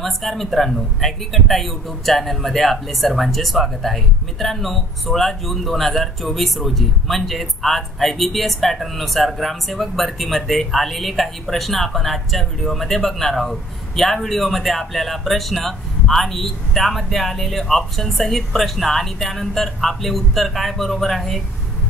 नमस्कार मित्रांनो, ॲग्रीकट्टा यूट्यूब चॅनलमध्ये आपले सर्वांचे स्वागत आहे। मित्रांनो, 16 जून 2024 रोजी म्हणजेच आज IBPS पॅटर्न नुसार ग्रामसेवक भरतीमध्ये आलेले काही प्रश्न आपण आजच्या व्हिडिओमध्ये बघणार आहोत। या व्हिडिओमध्ये आपल्याला प्रश्न आणि त्यामध्ये आलेले ऑप्शन सहित प्रश्न आणि त्यानंतर आपले उत्तर काय बरोबर आहे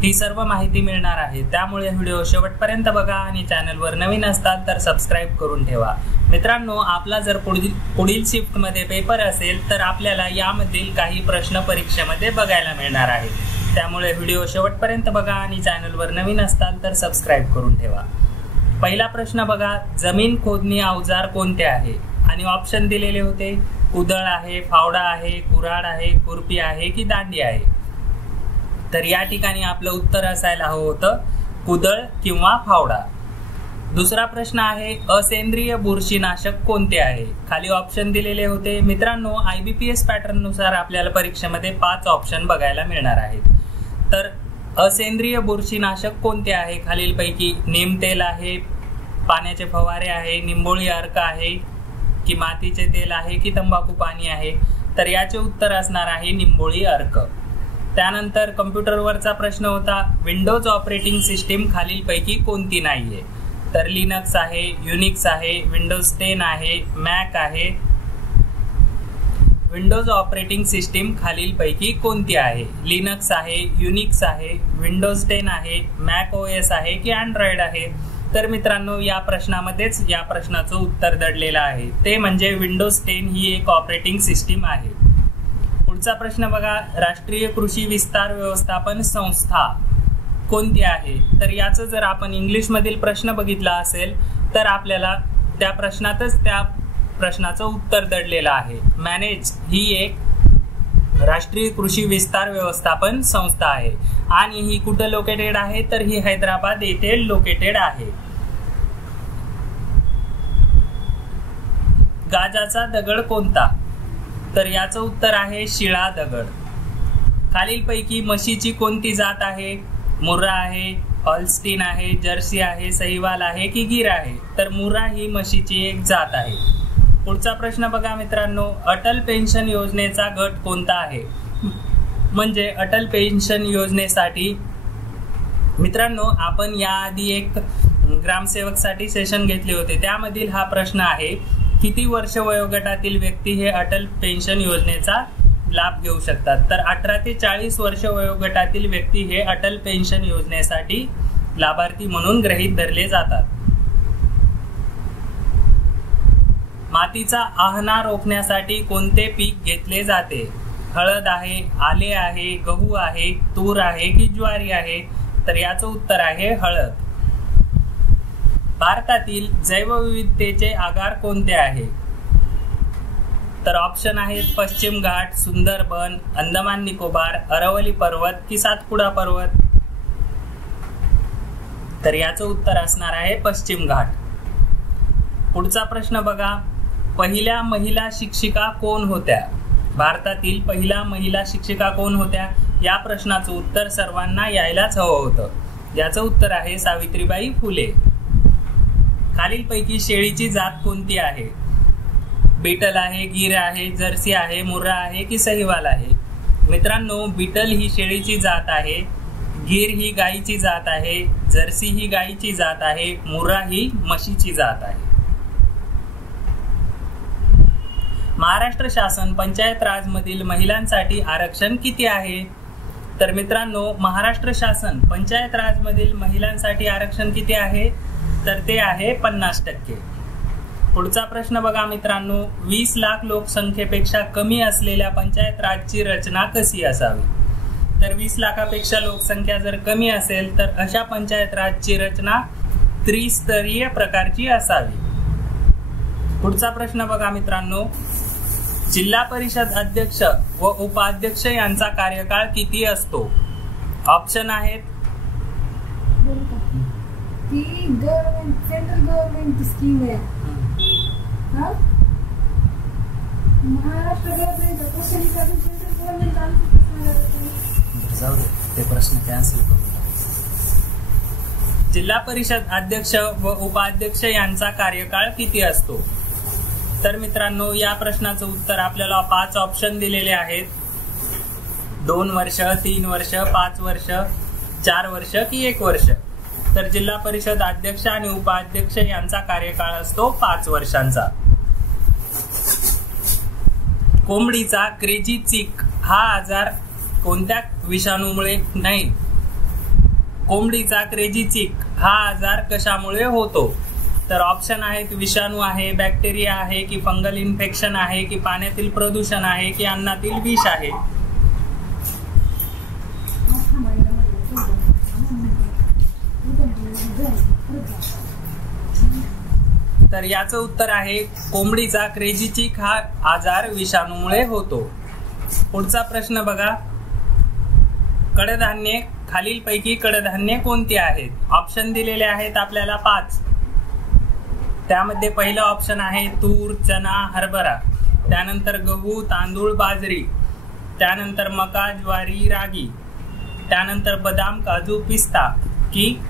ही सर्व माहिती मिळणार आहे। त्यामुळे व्हिडिओ शेवटपर्यंत बघा आणि चॅनलवर नवीन असाल तर सबस्क्राइब करून ठेवा। मित्रांनो, आपला जर पुढील शिफ्ट मध्ये पेपर असेल तर आपल्याला यामधील काही प्रश्न परीक्षेमध्ये बघायला मिळणार आहे। त्यामुळे व्हिडिओ शेवटपर्यंत बघा आणि चॅनलवर नवीन असाल तर सबस्क्राइब करून ठेवा। पहिला प्रश्न बघा, जमीन खोदणी अवजार कोणते आहे? आणि ऑप्शन दिलेले होते, कुदळ आहे, फावडा आहे, कुऱ्हाड आहे, खुरपी आहे की दांडी आहे। तर या ठिकाणी आपलं उत्तर असायला हवं होतं कुदळ किंवा फावडा। दुसरा प्रश्न आहे, असेंद्रिय बुरशीनाशक कोणते आहे? खाली ऑप्शन दिलेले होते। मित्रांनो, IBPS पॅटर्न नुसार आपल्याला परीक्षेमध्ये 5 ऑप्शन बघायला मिळणार आहेत। तर असेंद्रिय बुरशीनाशक कोणते आहे? खालीलपैकी नीमतेल आहे, पाण्याचे फवारे आहे, निंबोळी अर्क आहे की मातीचे तेल आहे की तंबाखू पाणी आहे? तर याचे उत्तर असणार आहे निंबोळी अर्क। त्यानंतर कम्प्युटरवरचा प्रश्न होता, विंडोज ऑपरेटिंग सिस्टीम खालीलपैकी कोणती नाहीये? तर लिनक्स आहे, युनिक्स आहे, विंडोज 10 आहे, मॅक आहे। विंडोज ऑपरेटिंग सिस्टीम खालीलपैकी कोणती आहे? लिनक्स आहे, युनिक्स आहे, विंडोज 10 आहे, मॅक OS आहे की अँड्रॉइड आहे? तर मित्रांनो, या प्रश्नामध्येच या प्रश्नाचं उत्तर दडलेलं आहे, ते म्हणजे विंडोज 10 ही एक ऑपरेटिंग सिस्टीम आहे। पुढचा प्रश्न बघा, राष्ट्रीय कृषी विस्तार व्यवस्थापन संस्था कोणती आहे? तर याचं जर आपण इंग्लिश मधील प्रश्न बघितला असेल तर आपल्याला त्या प्रश्नाचं उत्तर दडलेलं आहे। मॅनेज ही एक राष्ट्रीय कृषी विस्तार व्यवस्थापन संस्था आहे आणि ही कुठं लोकेटेड आहे? तर ही हैदराबाद येथे लोकेटेड आहे। गाजाचा दगड कोणता? तर याचं उत्तर आहे शिळा दगड। खालीलपैकी म्हशीची कोणती जात आहे? मुर्रा आहे, हॉल्स्टीन आहे, जर्सी आहे, सहीवाल आहे की गीर आहे? तर मुर्रा ही म्हशीची एक जात आहे। पुढचा प्रश्न बघा मित्रांनो, अटल पेन्शन योजनेचा गट कोणता आहे? म्हणजे अटल पेन्शन योजनेसाठी मित्रांनो, आपण याआधी एक ग्रामसेवकसाठी सेशन घेतले होते, त्यामधील हा प्रश्न आहे, किती वर्ष वयोगटातील व्यक्ती हे अटल पेन्शन योजनेचा लाभ घेऊ शकतात? तर 18 ते 40 वर्ष वयोगटातील व्यक्ती हे अटल पेन्शन योजनेसाठी लाभार्थी म्हणून गृहीत धरले जातात। मातीचा आहना रोखण्यासाठी कोणते पीक घेतले जाते? हळद आहे, आले आहे, गहू आहे, तूर आहे की ज्वारी आहे? तर याचं उत्तर आहे हळद। भारतातील जैवविविधतेचे आगार कोणते आहे? तर ऑप्शन आहेत पश्चिम घाट, सुंदरबन, अंदमान निकोबार, अरवली पर्वत की सातपुडा पर्वत? तर याचं उत्तर असणार आहे पश्चिम घाट। पुढचा प्रश्न बघा, पहिल्या महिला शिक्षिका कोण होत्या? भारतातील पहिल्या महिला शिक्षिका कोण होत्या? या प्रश्नाचं उत्तर सर्वांना यायलाच हवं होतं। याचं उत्तर आहे सावित्रीबाई फुले। खालीलपैकी शेळीची जात कोणती आहे? बीटल आहे, गीर आहे, जर्सी आहे, मुर्रा आहे की सहीवाल आहे? मित्रांनो, बीटल ही शेळीची जात आहे, गीर ही गायीची जात आहे, जर्सी ही गायीची जात आहे, मुर्रा ही म्हशीची जात आहे। महाराष्ट्र शासन पंचायत राज मधील महिलांसाठी आरक्षण किती आहे? तर मित्रांनो, महाराष्ट्र शासन पंचायत राज मधील महिलांसाठी आरक्षण किती आहे? तर ते आहे 50%। पुढचा प्रश्न बघा मित्रांनो, 20 लाख लोकसंख्येपेक्षा कमी असलेल्या पंचायत राजची रचना कशी असावी? तर 20 लाखापेक्षा लोकसंख्या जर कमी असेल तर अशा पंचायत राजची रचना त्रिस्तरीय प्रकारची असावी। पुढचा प्रश्न बघा मित्रांनो, जिल्हा परिषद अध्यक्ष व उपाध्यक्ष यांचा कार्यकाळ किती असतो? ऑप्शन आहेत, सेंट्रल गवर्नमेंट स्कीम आहे, महाराष्ट्र गवर्नमेंट ते प्रश्न कॅन्सल करू। जिल्हा परिषद अध्यक्ष व उपाध्यक्ष यांचा कार्यकाळ किती असतो? तर मित्रांनो, या प्रश्नाचं उत्तर आपल्याला 5 ऑप्शन दिलेले आहेत. 2 वर्ष, 3 वर्ष, 5 वर्ष, 4 वर्ष की 1 वर्ष. तर जिल्हा परिषद अध्यक्ष आणि उपाध्यक्ष यांचा कार्यकाळ असतो 5 वर्षांचा. कोंबडीचा क्रेजी चिक हा आजार कोणत्या विषाणूमुळे नाही? कोंबडीचा क्रेजी चिक हा आजार कशामुळे होतो? तर ऑप्शन आहेत, विषाणू आहे, बॅक्टेरिया आहे की फंगल इन्फेक्शन आहे की पाण्यातील प्रदूषण आहे की अन्नातील विष आहे. तर याचं उत्तर आहे कोंबडीचा क्रेजी चिक हा आजार विषाणूमुळे होतो. पुढचा प्रश्न बघा. कडधान्ये खालीलपैकी कडधान्ये कोणती आहेत? ऑप्शन दिलेले आहेत आपल्याला 5. त्यामध्ये पहिलं ऑप्शन आहे तूर, चना, हरभरा. त्यानंतर गहू, तांदूळ, बाजरी. त्यानंतर मका, ज्वारी, रागी. त्यानंतर बदाम, काजू, पिस्ता की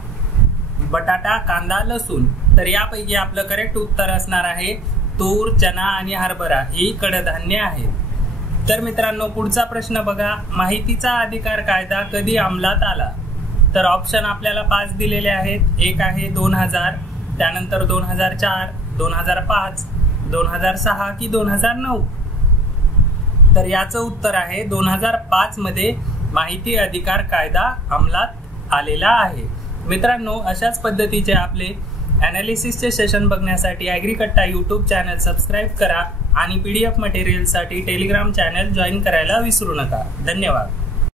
बटाटा, कांदा, लसूण. तर यापैकी आपलं करेक्ट उत्तर असणार आहे तूर, चना आणि हरभरा ही कडधान्ये आहेत. तर मित्रांनो, पुढचा प्रश्न बघा. माहितीचा अधिकार कायदा कधी अंमलात आला? तर ऑप्शन आपल्याला 5 दिलेले आहेत. एक आहे 2000, त्यानंतर 2004, 2005, 2006 की 2009. तर याचं उत्तर आहे 2005 मध्ये माहिती अधिकार कायदा अंमलात आलेला आहे. मित्रांनो, अशाच पद्धतीचे आपले अनालिसिसचे सेशन बघण्यासाठी ॲग्रीकट्टा यूट्यूब चॅनल सबस्क्राईब करा आणि PDF मटेरियलसाठी टेलिग्राम चॅनल जॉईन करायला विसरू नका. धन्यवाद.